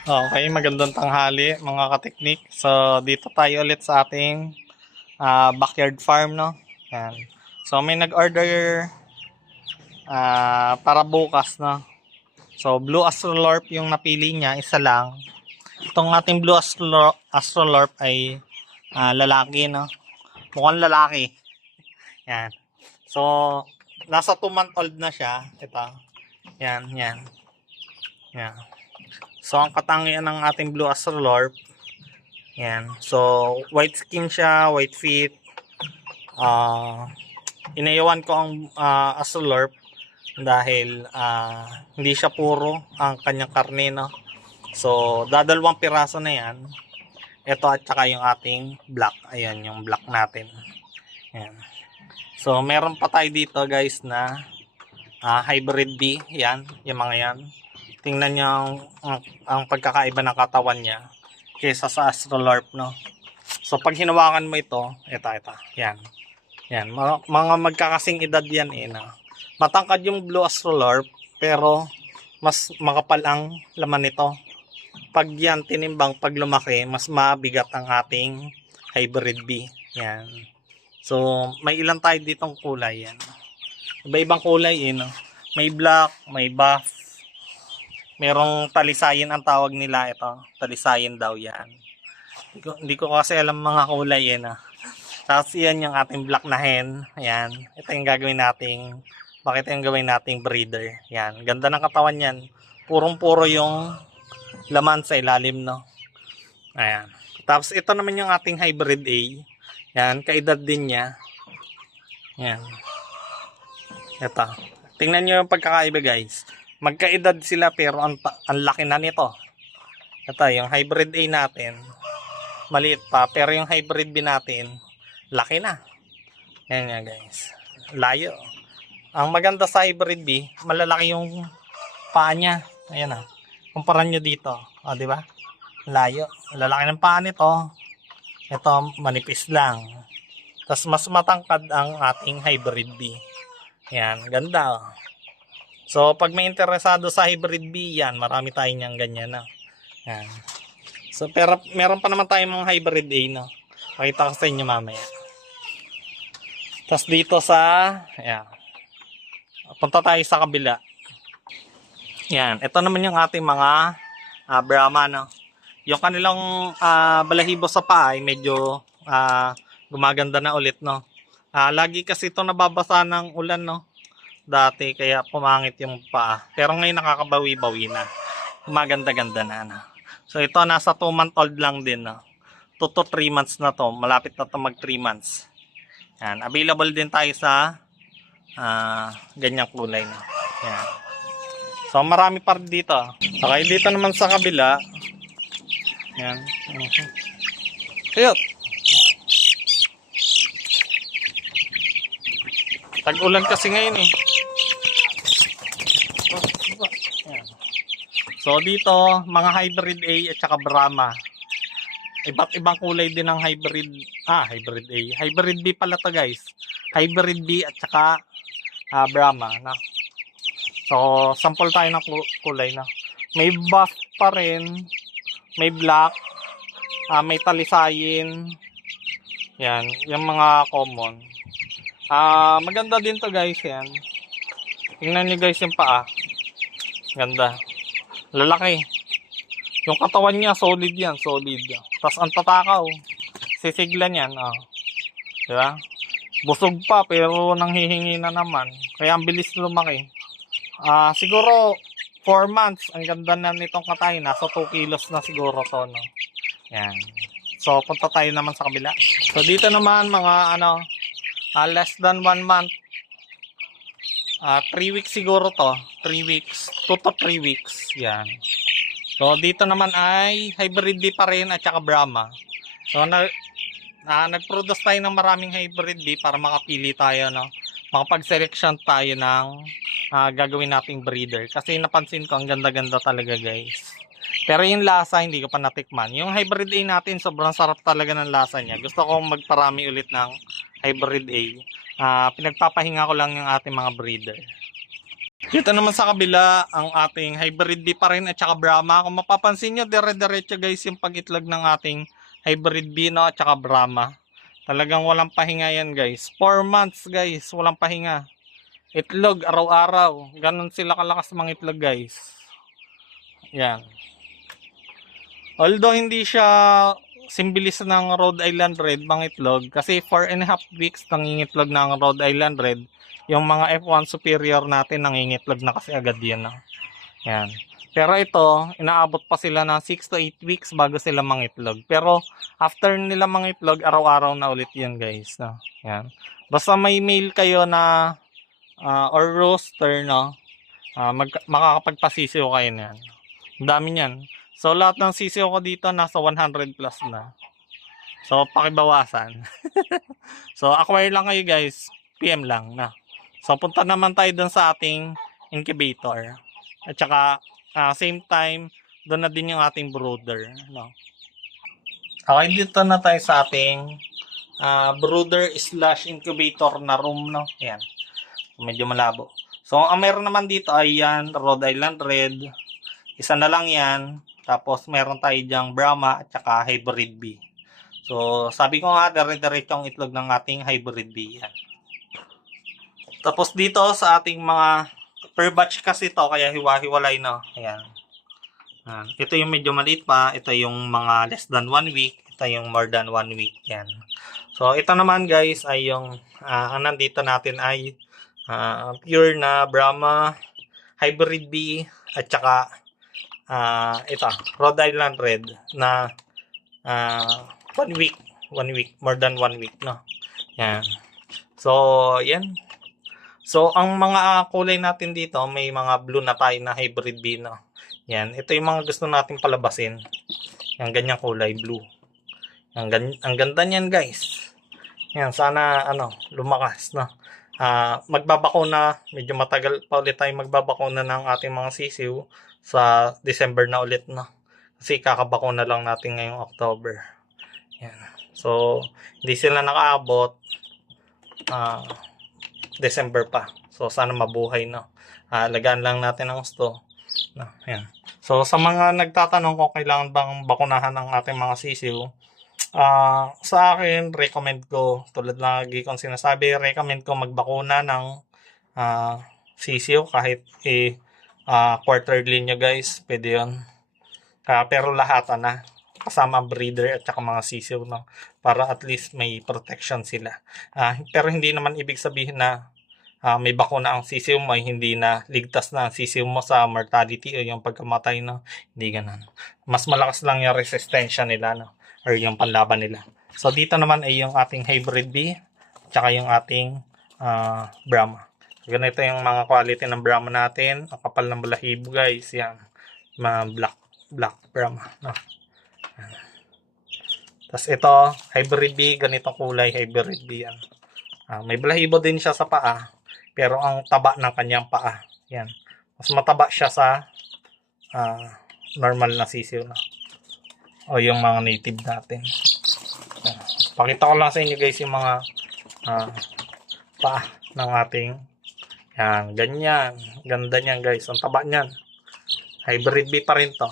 Okay, magandang tanghali mga kateknik. So, dito tayo ulit sa ating backyard farm, no? Yan. So, may nag-order para bukas, no? So, Blue Astrolorp yung napili niya, isa lang. Itong ating Blue Astrolorp ay lalaki, no? Mukhang lalaki. Yan. So, nasa 2-month-old na siya. Ito. Yan, yan. Yan. So, ang katangian ng ating Blue Astrolorp, yan. So, white skin siya, white feet. Inayawan ko ang Astrolorp dahil hindi siya puro ang kanyang karne, no? So, dadalawang piraso na yan. Ito at saka yung ating black. Ayan, yung black natin. Ayan. So, meron pa tayo dito guys na hybrid B. Yan, yung mga yan. Tingnan nyo ang pagkakaiba ng katawan niya kaysa sa Astrolorp, no? So, pag hinawakan mo ito. Yan. Yan, mga magkakasing edad yan eh, no? Matangkad yung Blue Astrolorp, pero mas makapal ang laman nito. Pag yan tinimbang, pag lumaki, mas mabigat ang ating hybrid B. Yan. So, may ilan tayo ditong kulay yan. Iba-ibang kulay eh, no? May black, may buff. Merong talisayin ang tawag nila ito. Talisayin daw yan. Hindi ko kasi alam mga kulay yan. Tapos yan yung ating black na hen. Ayan. Ito yung gagawin nating, bakit yung gawin nating breeder. Yan. Ganda ng katawan yan. Purong-puro yung laman sa ilalim, no? Ayan. Tapos ito naman yung ating hybrid A. Yan. Kaedad din niya. Yan. Ito. Tingnan nyo yung pagkakaiba guys. Magkaedad sila pero ang laki na nito. Ito yung hybrid A natin. Maliit pa. Pero yung hybrid B natin, laki na. Yan nga guys. Layo. Ang maganda sa hybrid B, malalaki yung paa niya. Ayan ah. Kumpara nyo dito. O, di ba? Layo. Lalaki ng paa nito. Ito, manipis lang. Tapos mas matangkad ang ating hybrid B. Yan. Ganda oh. So, pag may interesado sa hybrid B, yan. Marami tayong niyang ganyan na. Yan. So, pero meron pa naman tayong mga hybrid A, no? Pakita ko sa inyo mamaya. Tapos dito sa, ayan. Punta tayo sa kabila. Yan. Ito naman yung ating mga Brahma, no? Yung kanilang balahibo sa paa ay medyo gumaganda na ulit, no? Lagi kasi ito nababasa ng ulan, no? Dati kaya pumangit yung paa. Pero ngayon nakakabawi-bawi na. Maganda-ganda na, no? So ito nasa 2-month-old lang din, no? 2 to 3 months na to. Malapit na to mag 3 months. Yan. Available din tayo sa ganyang kulay, no? Yan. So marami pa dito. Okay, dito naman sa kabila. Yan. Ayun. Tag-ulan kasi ngayon eh. So dito, mga hybrid A at saka Brahma. Iba't ibang kulay din ng hybrid A. Hybrid B pala to guys. Hybrid B at saka Brahma. Na. So, sample tayo ng kulay na. May buff pa rin. May black. May talisayin. Yan. Yung mga common. Maganda din to guys. Yan. Tingnan nyo guys yung paa. Ganda. Lalaki. Yung katawan niya, solid yan. Solid. Tapos ang tatakaw. Sisiglan yan. Diba? Busog pa, pero nanghihingi na naman. Kaya ang bilis lumaki. Siguro, 4 months. Ang ganda na nitong katay. Nasa 2 kilos na siguro to, no? Yan. So, punta tayo naman sa kabila. So, dito naman, mga, less than 1 month. 3 weeks siguro to. 3 weeks. 2 to 3 weeks. Yan. So, dito naman ay hybrid B pa rin at saka Brahma. So, nag-produce tayo ng maraming hybrid B para makapili tayo, no? Makapag-selection tayo ng gagawin nating breeder. Kasi napansin ko, ang ganda-ganda talaga, guys. Pero yung lasa, hindi ko pa natikman. Yung hybrid A natin, sobrang sarap talaga ng lasa niya. Gusto kong magparami ulit ng hybrid A. Pinagpapahinga ko lang yung ating mga breeder. Dito naman sa kabila, ang ating hybrid bee pa rin at saka Brahma. Kung mapapansin nyo, dire-diretso guys yung pag-itlog ng ating hybrid bee, no, at saka Brahma. Talagang walang pahinga yan guys. 4 months guys, walang pahinga. Itlog araw-araw. Ganon sila kalakas mga itlog guys. Yan. Although hindi siya simbilis ng Rhode Island Red mga itlog, kasi 4.5 weeks nangingitlog na ang Rhode Island Red. Yung mga F1 superior natin nangingitlog na kasi agad yan. No? Yan. Pero ito, inaabot pa sila ng 6 to 8 weeks bago sila mangitlog. Pero after nila mangitlog, araw-araw na ulit yan guys. No? Yan. Basta may mail kayo na or rooster, no? Makakapagpasisiw kayo niyan. Ang dami niyan. So lahat ng sisiw ko dito nasa 100 plus na. So pakibawasan. So acquire lang kayo guys. PM lang na. So punta naman tayo dun sa ating incubator. At saka same time doon na din yung ating brooder, no. Okay, dito na tayo sa ating brooder / incubator na room, no. Yan. Medyo malabo. So ang meron naman dito ay yan, Rhode Island Red. Isa na lang yan. Tapos meron tayo diyang Brahma at saka hybrid bee. So sabi ko nga, dire-diretso ang itlog ng ating hybrid bee. Yan. Tapos dito sa ating mga per batch kasi to, kaya hiwa-hiwalay, no. Ayan. Ito yung medyo maliit pa. Ito yung mga less than 1 week. Ito yung more than 1 week. Yan. So ito naman guys ay yung ang nandito natin ay pure na Brahma, hybrid bee, at saka ito, Rhode Island Red na 1 week. 1 week. More than 1 week, no. Yan. So, yan. So, ang mga kulay natin dito, may mga blue na tayo na hybrid bee, no. Yan. Ito yung mga gusto natin palabasin. Yung ganyang kulay, blue. Ang ganda niyan, guys. Yan, sana, lumakas, no. Magbabakuna, medyo matagal pa ulit tayo magbabakuna ng ating mga sisiw sa December na ulit, no. Kasi kakabakuna lang natin ngayong October. Yan. So, hindi sila nakaabot. December pa. So sana mabuhay, no. Lagaan lang natin ang gusto. No, ayan. So sa mga nagtatanong kung kailangan bang bakunahan ng ating mga sisiw, sa akin recommend ko, tulad lagi kong sinasabi, recommend ko magbakuna ng sisiw kahit quarterly nyo guys, pwede yun. Pero lahat na kasama breeder at saka mga sisiw, no, para at least may protection sila. Pero hindi naman ibig sabihin na may bakuna ang sisiw mo, hindi na ligtas na ang sisiw mo sa mortality o yung pagkamatay, no. Hindi ganun. Mas malakas lang yung resistensya nila, no, or yung panlaban nila. So dito naman ay yung ating hybrid bee at saka yung ating Brahma. So, ganito yung mga quality ng Brahma natin. Ang kapal ng balahibo guys, yan. Mga black Brahma, no. Tapos ito, hybrid bee, ganitong kulay, hybrid bee yan. May balahibo din siya sa paa, pero ang taba ng kanyang paa, yan. Mas mataba siya sa normal na sisiw, no? O yung mga native natin. Yan. Pakita ko lang sa inyo guys yung mga paa ng ating, yan, ganyan. Ganda niyan guys, ang taba niyan. Hybrid bee pa rin to.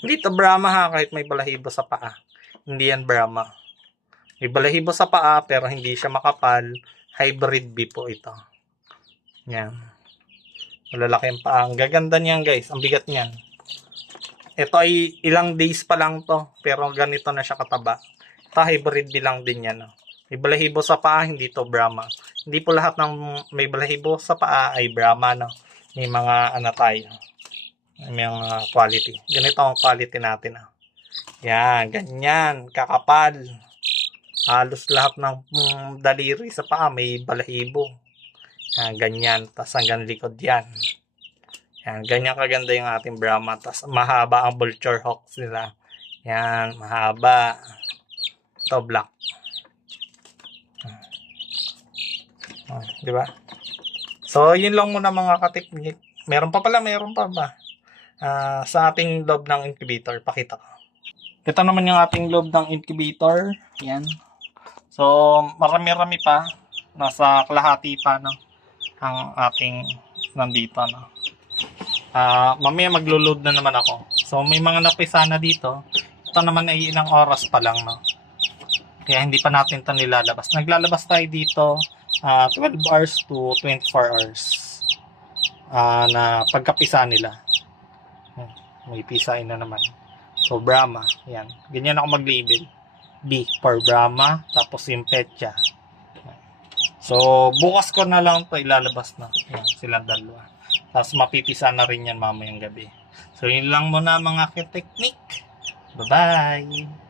Hindi to Brahma ha, kahit may balahibo sa paa. Hindi yan Brahma. May balahibo sa paa pero hindi siya makapal. Hybrid bee po ito. Yan. Malalaki ang paa. Ang gaganda niyan guys. Ang bigat niyan. Ito ay ilang days pa lang to. Pero ganito na siya kataba. Ito hybrid bee lang din yan. No? May balahibo sa paa, hindi to Brahma. Hindi po lahat ng may balahibo sa paa ay Brahma. No? May mga tayo. May mga quality. Ganito ang quality natin. No? Yan, ganyan, kakapal. Halos lahat ng daliri sa paa may balahibo. Yan, ganyan, tas hanggang likod yan. Yan, ganyan kaganda yung ating Brahma. Tas mahaba ang vulture hawks nila. Yan, mahaba. Ito, black. Di ba? So, yun lang muna mga katiknik. Meron pa ba? Sa ating loob ng incubator, pakita ko. Ito naman yung ating loob ng incubator. Yan. So, marami-rami pa. Nasa kalahati pa, no, ang ating nandito, no? Mamaya maglo-load na naman ako. So, may mga napisa na dito. Ito naman ay ilang oras pa lang, no? Kaya hindi pa natin ito nilalabas. Naglalabas tayo dito 12 hours to 24 hours na pagkapisa nila. May pisain na naman. So, Brahma. Yan. Ganyan ako mag-label. B for Brahma. Tapos yung Petya. So, bukas ko na lang ito ilalabas na. Yan, silang dalawa. Tapos mapipisa na rin yan mamayang gabi. So, yun lang muna mga technique. Bye-bye!